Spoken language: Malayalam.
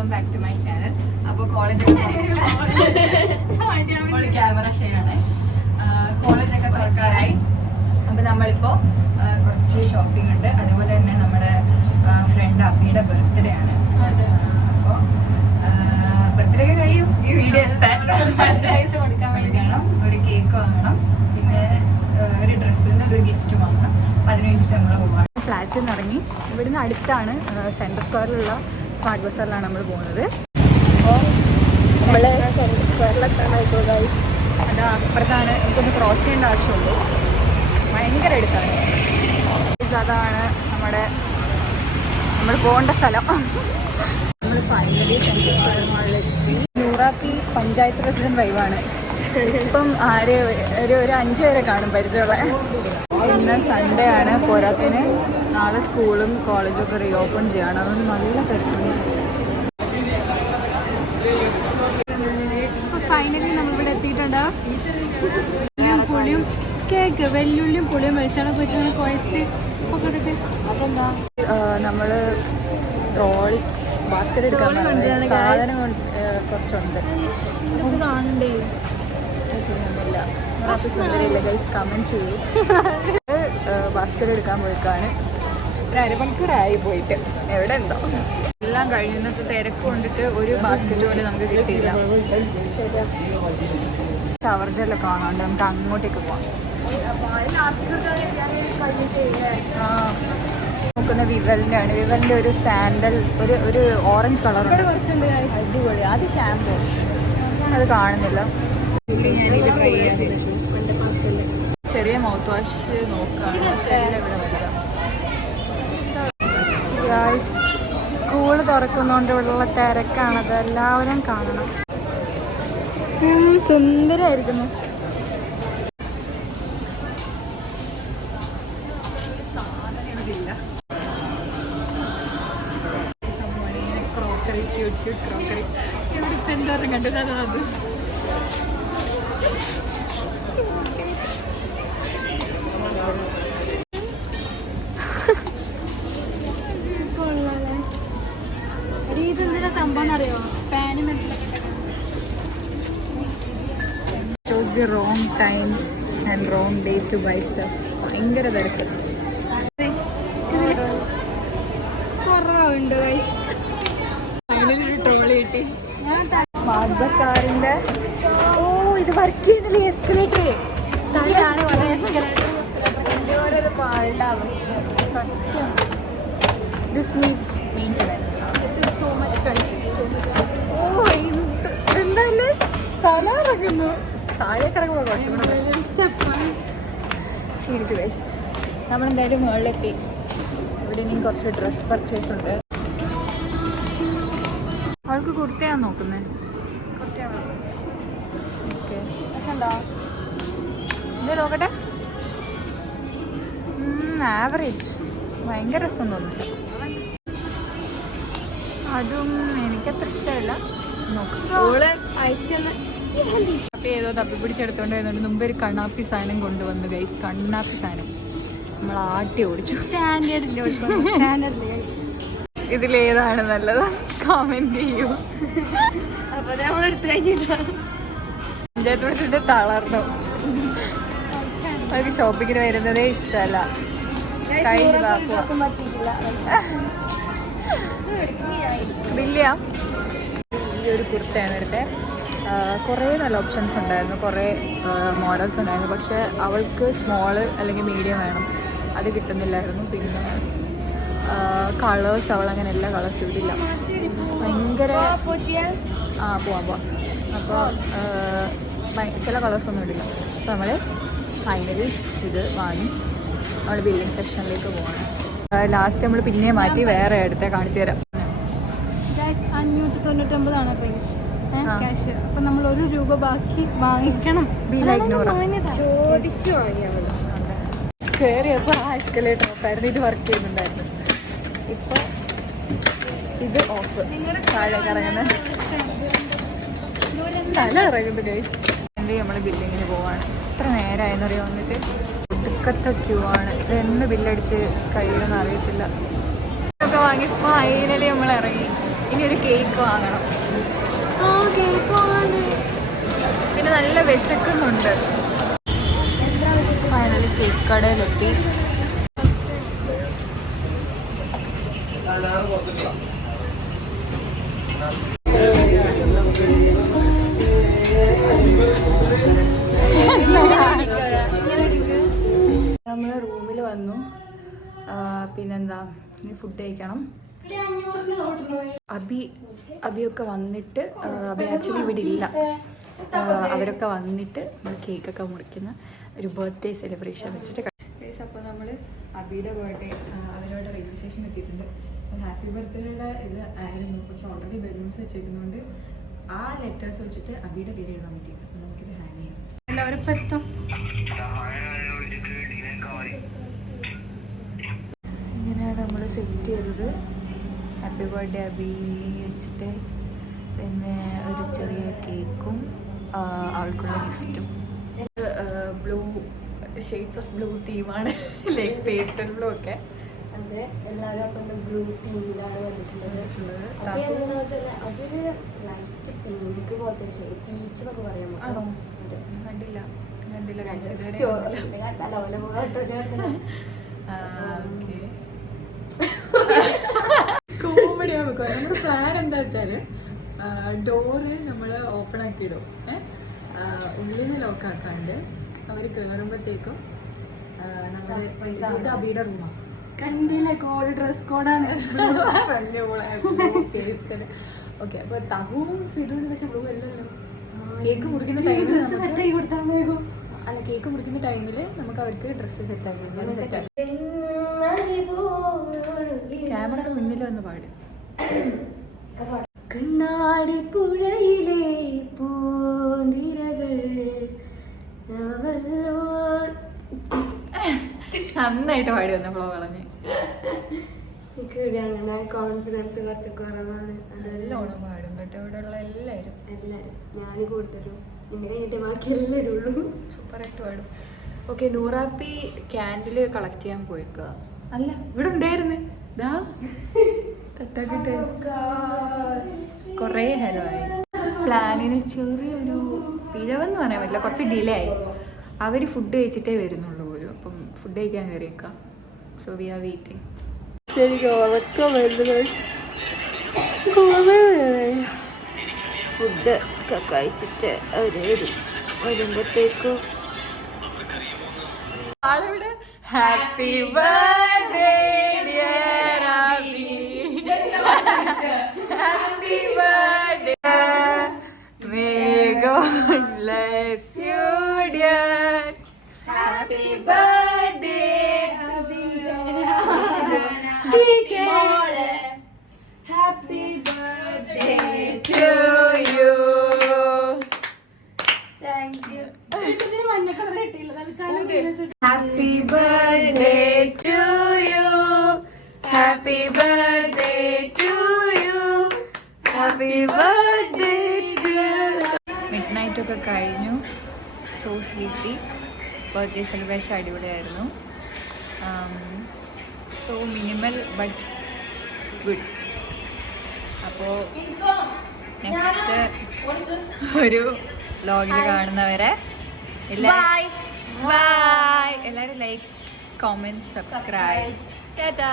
Welcome back to my channel. അപ്പോൾ കോളേജൊക്കെ ക്യാമറ ഷെയറാണ്. കോളേജൊക്കെ തുറക്കാറായി. അപ്പോൾ നമ്മളിപ്പോൾ കുറച്ച് ഷോപ്പിംഗ് ഉണ്ട്. അതുപോലെ തന്നെ നമ്മുടെ ഫ്രണ്ട് അമ്മിയുടെ ബർത്ത്ഡേ ആണ്. അപ്പോൾ ബർത്ത്ഡേ ഒക്കെ കഴിയും ഈ വീഡിയോ സർപ്രൈസ് കൊടുക്കാൻ വേണ്ടിയാണ്. ഒരു കേക്ക് വാങ്ങണം, പിന്നെ ഒരു ഡ്രസ്സിന് ഒരു ഗിഫ്റ്റ് വാങ്ങണം. അപ്പോൾ അതിന് വേണ്ടിയിട്ട് നമ്മൾ പോകാം. ഫ്ലാറ്റിൽ നിന്ന് ഇറങ്ങി ഇവിടുന്ന് അടുത്താണ് സെൻട്രൽ സ്ക്വയറിലുള്ള സ്മാർട്ട് ബസാറിലാണ് നമ്മൾ പോകുന്നത്. അപ്പോൾ നമ്മൾ സെൻട്രൽ സ്ക്വയറിലെത്താനായിട്ടോ ഗൈസ്. അത് അപ്പുറത്താണ്, നമുക്കൊന്ന് ക്രോസ് ചെയ്യേണ്ട ആവശ്യമുള്ളൂ. ഭയങ്കര അടുത്താണ്. അതാണ് നമ്മൾ പോകേണ്ട സ്ഥലം. നമ്മൾ ഫൈനലി സെൻട്രൽ സ്ക്വയർ മാളിലെത്തി. നൂറാപ്പി പഞ്ചായത്ത് പ്രസിഡന്റ് വൈവാണ്. ഇപ്പം ഒരു 5 പേരെ കാണും പരിചയമുള്ള. ഇന്ന് സൺഡേ ആണ്. പോരാത്തതിന് നാളെ സ്കൂളും കോളേജും ഒക്കെ റീഓപ്പൺ ചെയ്യാണ്. അതുകൊണ്ട് നല്ല തിരക്കുണ്ട്. ഫൈനലി നമ്മളിവിടെ എത്തിയിട്ടുണ്ടോ. പുളിയും കേക്ക്, വെല്ലുള്ളിയും പുളിയും വെളിച്ചെണ്ണ വെച്ച് കുഴച്ച് ഒക്കെ. അതെന്താ നമ്മൾ ട്രോളി ബാസ്കറ്റ് എടുക്കാൻ സാധനം കുറച്ചുണ്ട്. നമുക്ക് കാണണ്ടേ? സുന്ദരില്ല ഗൈസ്, കമന്റ് ചെയ്യൂ. ബാസ്കറ്റ് എടുക്കാൻ പോയിക്കാണ്. ഒരു അരമണിക്കൂറായി പോയിട്ട്. എവിടെ എന്തോ എല്ലാം കഴിഞ്ഞു. ഇന്നത്തെ തിരക്ക് കൊണ്ടിട്ട് ഒരു ബാസ്കറ്റ് പോലും നമുക്ക് കിട്ടിയില്ല. ഷവർജെല്ലാം കാണാണ്ട് നമുക്ക് അങ്ങോട്ടേക്ക് പോകാം. നോക്കുന്ന വിവലിൻ്റെ ആണ്. വിവലിൻ്റെ ഒരു സാൻഡൽ, ഒരു ഓറഞ്ച് കളറുണ്ട്, അടിപൊളി. അത് ഷാമ്പൂ, അത് കാണുന്നില്ല. ഞാനിത് ട്രൈ ചെയ്യാൻ വിചാരിച്ചു. ചെറിയ മൗത്ത് വാഷ് നോക്കുകയാണ്, പക്ഷേ ഇവിടെ വരിക. സ്കൂള് തുറക്കുന്നതുകൊണ്ട് ഇവിടെയുള്ള തിരക്കാണത്. എല്ലാവരും കാണണം. സുന്ദരമായിരിക്കുന്നു. Crockery, cute crockery. ഇവിടുത്തെ എന്താ പറയുക, കണ്ടതാണ് അത്. ഇതെന്തിനാ സംഭവം അറിയോ? പാന് മനസ്സിലാക്കി. Chose the wrong time and wrong day to buy stuffs. ഭയങ്കര തിരക്ക്. കുറവുണ്ട്. അതിനൊരു ട്രോളി കിട്ടി. സ്മാർട്ട് ബസാറിന്റെ ഇത് വർക്ക് ചെയ്യുന്നില്ല. എസ്കലേറ്റർ സത്യം. This needs maintenance. This is too much guys, too much. എന്തായാലും തല ഇറങ്ങുന്നു. താഴേക്ക് ഇറങ്ങുമ്പോൾ കുറച്ചും കൂടെ സ്റ്റെപ്പാണ്. ശീലിച്ചു ഗൈസ്. നമ്മളെന്തായാലും മുകളിലെത്തി. ഇവിടെ ഇനിയും കുറച്ച് ഡ്രസ് പർച്ചേസ് ഉണ്ട്. അവൾക്ക് കുർത്തയാണ് നോക്കുന്നത്. ഓക്കെ, ഇത് നോക്കട്ടെ. ആവറേജ്. ഭയങ്കര രസം തോന്നുന്നു. അതും എനിക്കത്ര ഇഷ്ടമല്ല. അപ്പൊ ഏതോ തപ്പി പിടിച്ചെടുത്തോണ്ട് വരുന്നുണ്ട്. മുമ്പ് ഒരു കണ്ണാപ്പി സാധനം കൊണ്ടുവന്നു ഗൈസ്. കണ്ണാപ്പി സാധനം നമ്മൾ ആട്ടി ഓടിച്ചു. ഇതിലേതാണ് നല്ലത്? കമന്റ് ചെയ്യൂ. അപ്പൊ നമ്മളെടുത്ത് കഴിഞ്ഞിട്ട് പഞ്ചായത്ത് പ്രസിഡന്റ് തളർന്നു. അവർക്ക് ഷോപ്പിങ്ങിന് വരുന്നതേ ഇഷ്ടമല്ല. ഇല്ല, ഈ ഒരു കുർത്തയാണ് എടുത്തത്. കുറേ നല്ല ഓപ്ഷൻസ് ഉണ്ടായിരുന്നു, കുറേ മോഡൽസ് ഉണ്ടായിരുന്നു. പക്ഷേ അവൾക്ക് സ്മോള് അല്ലെങ്കിൽ മീഡിയം വേണം, അത് കിട്ടുന്നില്ലായിരുന്നു. പിന്നെ കളേഴ്സ് അവളങ്ങനെ എല്ലാ കളേഴ്സും ഇടില്ല. ഭയങ്കര പോവാം. അപ്പോൾ ചില കളേഴ്സൊന്നും ഇടില്ല. അപ്പോൾ നമ്മൾ ഫൈനലി ഇത് വാങ്ങി നമ്മൾ ബില്ലിംഗ് സെക്ഷനിലേക്ക് പോകണം. ലാസ്റ്റ് നമ്മൾ പിന്നെ മാറ്റി വേറെ എടുത്തേ കാണിച്ചു തരാം. 599 റേറ്റ് ക്യാഷ്. അപ്പം നമ്മൾ ₹1 ബാക്കി വാങ്ങിക്കണം. ചോദിച്ചു വാങ്ങിയാൽ മതി. കയറിയപ്പോൾ ആ എസ്കലേറ്റർ ഓഫായിരുന്നു. ഇത് വർക്ക് ചെയ്യുന്നുണ്ടായിരുന്നു. ഇപ്പോൾ ഇത് ഓഫ്. താഴെ ഇറങ്ങുന്ന തല ഇറങ്ങുന്നു ഗൈസ്. എൻ്റെ നമ്മൾ ബില്ലിങ്ങിന് പോവാണ്. എത്ര നേരമായെന്നറിയാൻ വന്നിട്ട് ഒടുക്കത്തെ ക്യൂ ആണ്. എന്ന് ബില്ലടിച്ച് കഴിയുമെന്ന് അറിയത്തില്ല. ഇതൊക്കെ വാങ്ങി ഫൈനലി നമ്മൾ ഇറങ്ങി. ഇനി ഒരു കേക്ക് വാങ്ങണം. കേക്ക് വാങ്ങാൻ. പിന്നെ നല്ല വിശക്കുന്നുണ്ട്. Finally cake കടയിലെത്തി. നമ്മൾ റൂമിൽ വന്നു. പിന്നെന്താ, ഇനി ഫുഡ് കഴിക്കണം. അബിയൊക്കെ വന്നിട്ട്, അബി ആക്ച്വലി ഇവിടെ ഇല്ല. അവരൊക്കെ വന്നിട്ട് നമ്മൾ കേക്കൊക്കെ മുറിക്കുന്ന ഒരു ബർത്ത്ഡേ സെലിബ്രേഷൻ വെച്ചിട്ട്. അപ്പോൾ നമ്മൾ അബിയുടെ ബർത്ത്ഡേ അവരോട് റെയിൽവേ സ്റ്റേഷൻ എത്തിയിട്ടുണ്ട്. ഹാപ്പി ബർത്ത്ഡേയുടെ ഇത് ആയിരുന്നു, പക്ഷെ ഓൾറെഡി ബലൂൺസ് വെച്ചേക്കുന്നതുകൊണ്ട് ആ ലെറ്റേഴ്സ് വെച്ചിട്ട് അബിയുടെ പേര് എഴുതാൻ പറ്റി. അപ്പോൾ നമുക്കിത് ഹാങ് ചെയ്യാം. എല്ലാവരും എത്തും. ഇങ്ങനെയാണ് നമ്മൾ സെറ്റ് ചെയ്തത്. ഹാപ്പി ബർത്ത്ഡേ അബി വെച്ചിട്ട്, പിന്നെ ഒരു ചെറിയ കേക്കും അവൾക്കുള്ള ഗിഫ്റ്റും. ബ്ലൂ ഷെയ്ഡ്സ് ഓഫ് ബ്ലൂ തീമാണ്, ലൈക്ക് പേസ്റ്റൽ ബ്ലൂ ഒക്കെ. അതെ, എല്ലാവരും അപ്പം ബ്ലൂ തീമിലാണ് വന്നിട്ടുള്ളത്. അതൊരു ലൈറ്റ് പിങ്ക് പോലത്തെ ഷെയ്ഡ്, പീച്ച് എന്നൊക്കെ പറയാൻ ആണോ? കണ്ടില്ല കോമഡി ആവുക. നമ്മുടെ പ്ലാൻ എന്താ വെച്ചാൽ ഡോറ് നമ്മൾ ഓപ്പൺ ആക്കി ഇടും. ഉള്ളിൽ നിന്ന് ലോക്ക് ആക്കാണ്ട് അവർ കയറുമ്പോഴത്തേക്കും നമ്മുടെ അബിയുടെ റൂമാണ്. കണ്ടില്ലേ, കോഡ് ഡ്രസ് കോഡാണ്. ഓക്കെ, അപ്പോൾ തഹുവും ഫിദുവും പക്ഷെ ബ്ലൂ അല്ലല്ലോ. കേക്ക് മുറിക്കുന്ന ടൈമിൽ അല്ല, കേക്ക് മുറിക്കുന്ന ടൈമിൽ നമുക്ക് അവർക്ക് ഡ്രസ്സ് സെറ്റാക്കി. ക്യാമറയുടെ മുന്നിൽ വന്ന് പാട്. കണ്ണാടി പുഴയിലെ പൂന്തിരകൾ നന്നായിട്ട് പാടി വന്ന ഫ്ലോ കളഞ്ഞ്. എനിക്ക് അങ്ങനെ കോൺഫിഡൻസ് കുറച്ച് കുറവാണ്. നല്ലോണം പാടും കേട്ടോ ഇവിടെയുള്ള എല്ലാവരും. ഞാൻ കൂടുതലും എന്നെ കഴിഞ്ഞിട്ട് ബാക്കി എല്ലാവരും ഉള്ളൂ. സൂപ്പറായിട്ട് പാടും. ഓക്കെ, നൂറാപ്പി ക്യാൻഡിൽ കളക്ട് ചെയ്യാൻ പോയിക്കുക. അല്ല, ഇവിടെ ഉണ്ടായിരുന്നു. ഇതാ തട്ടാക്കിട്ട് കുറേ ഹരമായി. പ്ലാനിന് ചെറിയൊരു പിഴവെന്ന് പറയാൻ പറ്റില്ല, കുറച്ച് ഡിലേ ആയി. അവർ ഫുഡ് കഴിച്ചിട്ടേ വരുന്നുള്ളൂ പോലും. അപ്പം ഫുഡ് കഴിക്കാൻ കയറിയേക്കാം. So we are waiting. ശരിക്കും ഉറക്കം വരുന്നത്. ഫുഡ് ഒക്കെ കഴിച്ചിട്ട് വരുമ്പോഴത്തേക്കും ആളിവിടെ happy birthday dear Abi, happy birthday, may God bless you dear, happy birthday Abi, happy birthday to you. Happy birthday to you. Happy birthday to you. Happy birthday to you. Midnight ഒക്കെ കഴിഞ്ഞു. So sleepy. Birthday celebration അടിപൊളിയായിരുന്നു. So minimal but good. അപ്പോൾ നെക്സ്റ്റ് ഒരു വ്ലോഗിൽ കാണുന്നവരെ ബൈ. എല്ലാവരും ലൈക്ക്, കോമെന്റ്, സബ്സ്ക്രൈബ്. ടാറ്റാ.